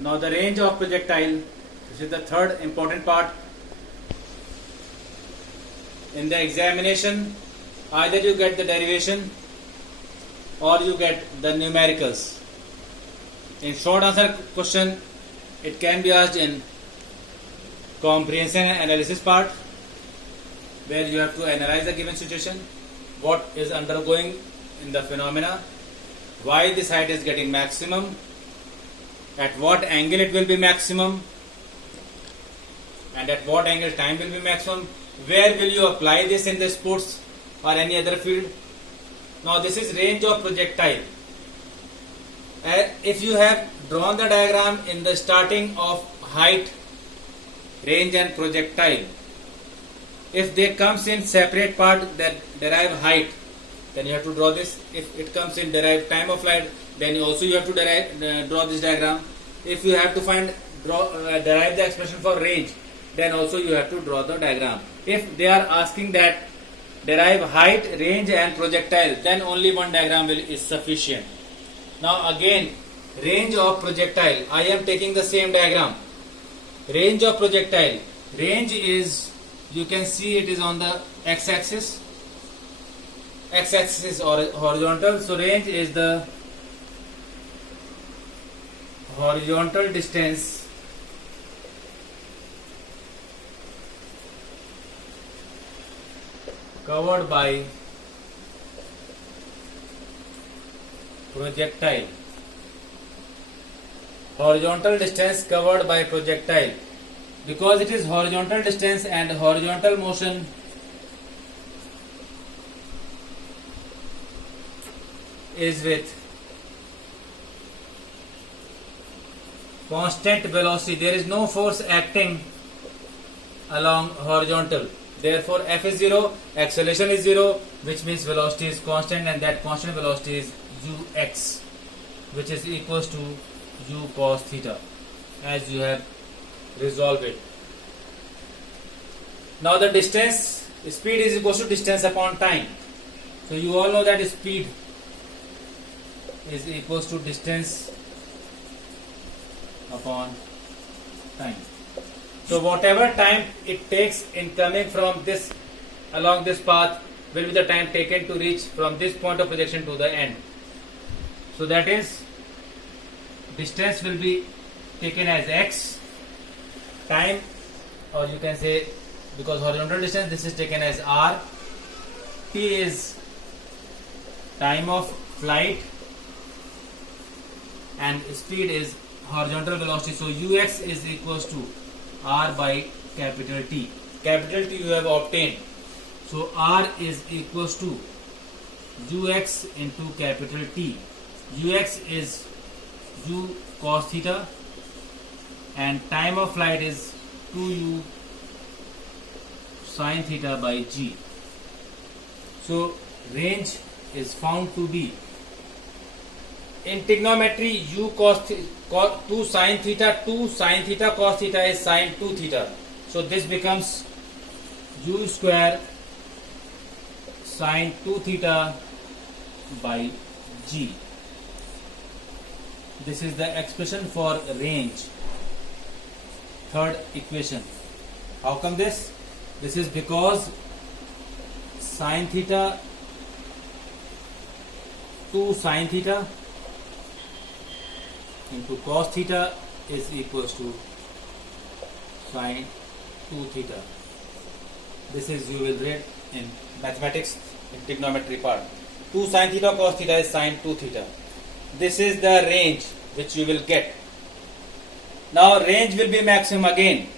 Now the range of projectile, this is the third important part. In the examination, either you get the derivation or you get the numericals. In short answer question, it can be asked in comprehension and analysis part, where you have to analyze the given situation, what is undergoing in the phenomena, why this height is getting maximum, at what angle it will be maximum, and at what angle time will be maximum, where will you apply this in the sports or any other field. Now this is range of projectile. If you have drawn the diagram in the starting of height, range and projectile, if they comes in separate part that derive height, then you have to draw this. If it comes in derive time of flight, then also you have to draw this diagram. If you have to derive the expression for range, then also you have to draw the diagram. If they are asking that derive height, range and projectile, then only one diagram is sufficient. Now again, range of projectile, I am taking the same diagram. Range of projectile, range is, you can see it is on the x-axis. X-axis is horizontal, so range is the horizontal distance covered by projectile. Horizontal distance covered by projectile. Because it is horizontal distance and horizontal motion is with constant velocity, there is no force acting along horizontal. Therefore F is 0, acceleration is 0, which means velocity is constant, and that constant velocity is ux, which is equals to u cos theta, as you have resolved it. Now the distance, speed is equals to distance upon time. So you all know that speed is equals to distance upon time. So whatever time it takes in coming from this along this path will be the time taken to reach from this point of projection to the end. So that is, distance will be taken as x, time, or you can say, because horizontal distance, this is taken as r, t is time of flight, and speed is horizontal velocity. So ux is equals to r by capital T. Capital T you have obtained. So r is equals to ux into capital T. Ux is u cos theta, and time of flight is 2u sin theta by g. So range is found to be, in trigonometry, u cos 2 sin theta cos theta is sin 2 theta. So this becomes u square sin 2 theta by g. This is the expression for range. Third equation. How come this? This is because sin theta 2 sin theta into cos theta is equals to sin 2 theta. This is, you will read in mathematics in trigonometry part. 2 sin theta cos theta is sin 2 theta. This is the range which you will get. Now range will be maximum again.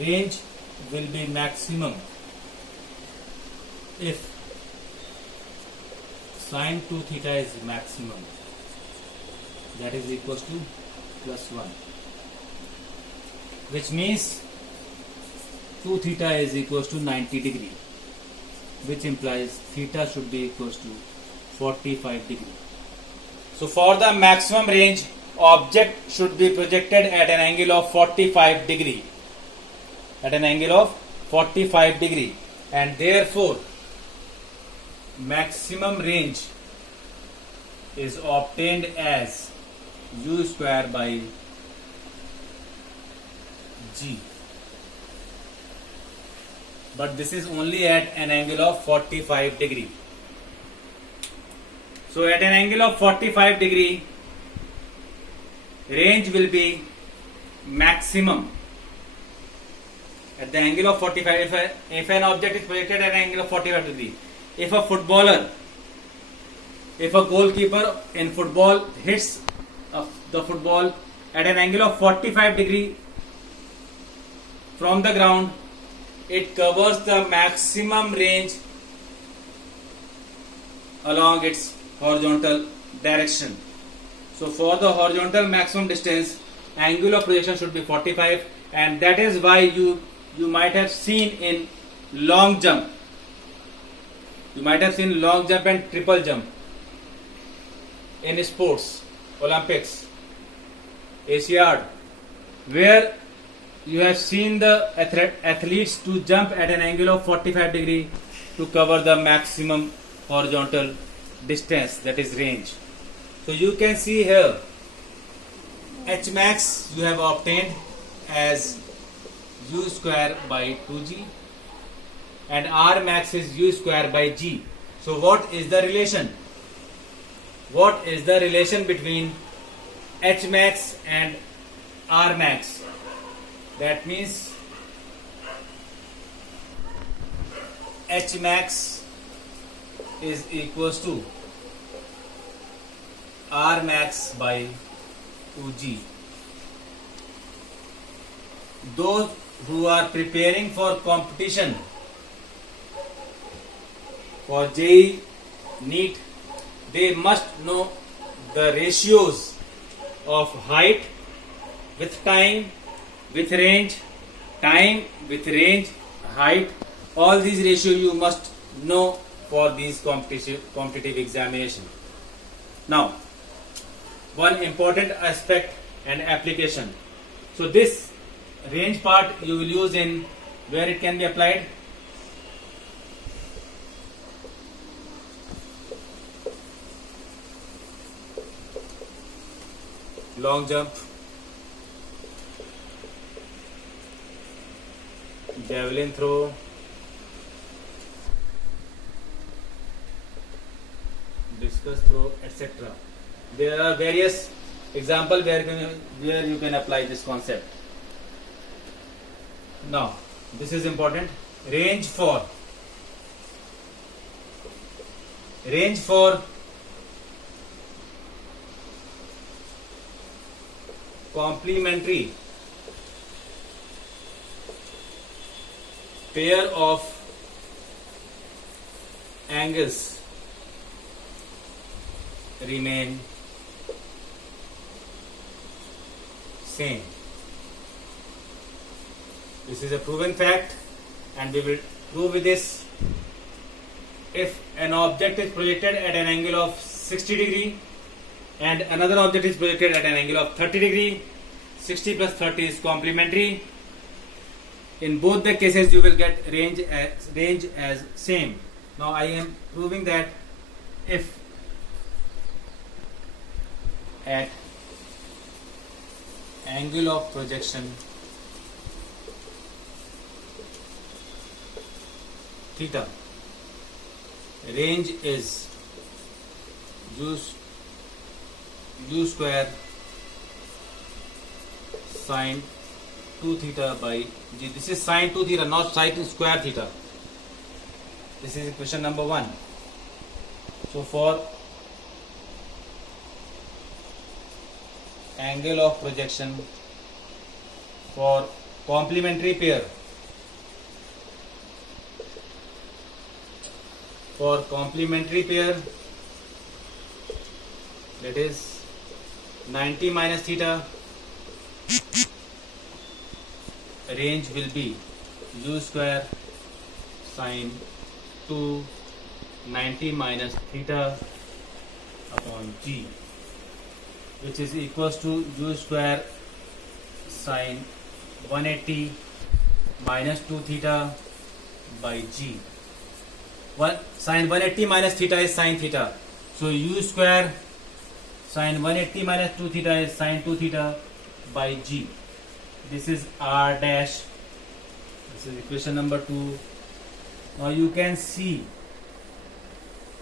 Range will be maximum if sin 2 theta is maximum, that is equals to plus 1, which means 2 theta is equals to 90 degree, which implies theta should be equals to 45 degree. So for the maximum range, object should be projected at an angle of 45 degree, and therefore maximum range is obtained as u square by g. But this is only at an angle of 45 degree. So at an angle of 45 degree, range will be maximum. At the angle of 45, if an object is projected at an angle of 45 degree, if a goalkeeper in football hits the football at an angle of 45 degree from the ground, it covers the maximum range along its horizontal direction. So for the horizontal maximum distance, angle of projection should be 45, and that is why you might have seen in long jump. You might have seen long jump and triple jump in sports, Olympics, Asiad, where you have seen the athletes to jump at an angle of 45 degree to cover the maximum horizontal distance, that is range. So you can see here H max you have obtained as u square by 2g and R max is u square by g. So what is the relation? What is the relation between H max and R max? That means H max is equals to R max by 2g. Those who are preparing for competition for JEE, NEET, they must know the ratios of height with time, with range, time with range, height. All these ratios you must know for these competitive examination. Now, one important aspect and application. So this range part you will use in where it can be applied. Long jump, javelin throw, discus throw, etc. There are various examples where you can apply this concept. Now, this is important. Range for complementary pair of angles remain same. This is a proven fact, and we will prove with this. If an object is projected at an angle of 60 degree and another object is projected at an angle of 30 degree, 60 plus 30 is complementary. In both the cases you will get range as same. Now I am proving that if at angle of projection theta, range is u square sine 2 theta by g. This is sine 2 theta, not sine square theta. This is equation number 1. So for angle of projection for complementary pair, that is 90 minus theta, range will be u square sine 2 90 minus theta upon g, which is equals to u square sine 180 minus 2 theta by g. Sine 180 minus theta is sine theta. So u square Sin 180 minus 2 theta is sin 2 theta by g. This is r dash. This is equation number 2. Now you can see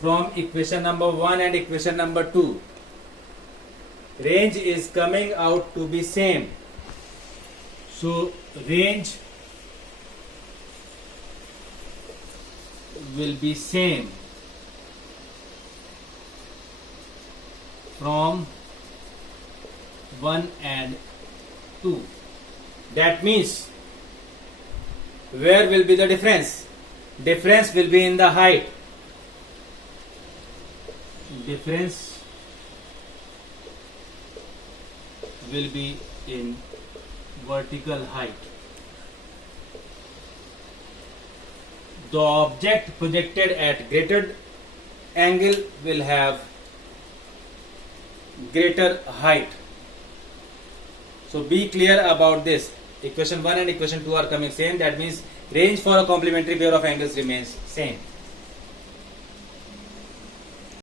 from equation number 1 and equation number 2, range is coming out to be same. So range will be same from 1 and 2. That means where will be the difference? Difference will be in the height. Difference will be in vertical height. The object projected at greater angle will have greater height. So be clear about this. Equation 1 and equation 2 are coming same. That means range for a complementary pair of angles remains same.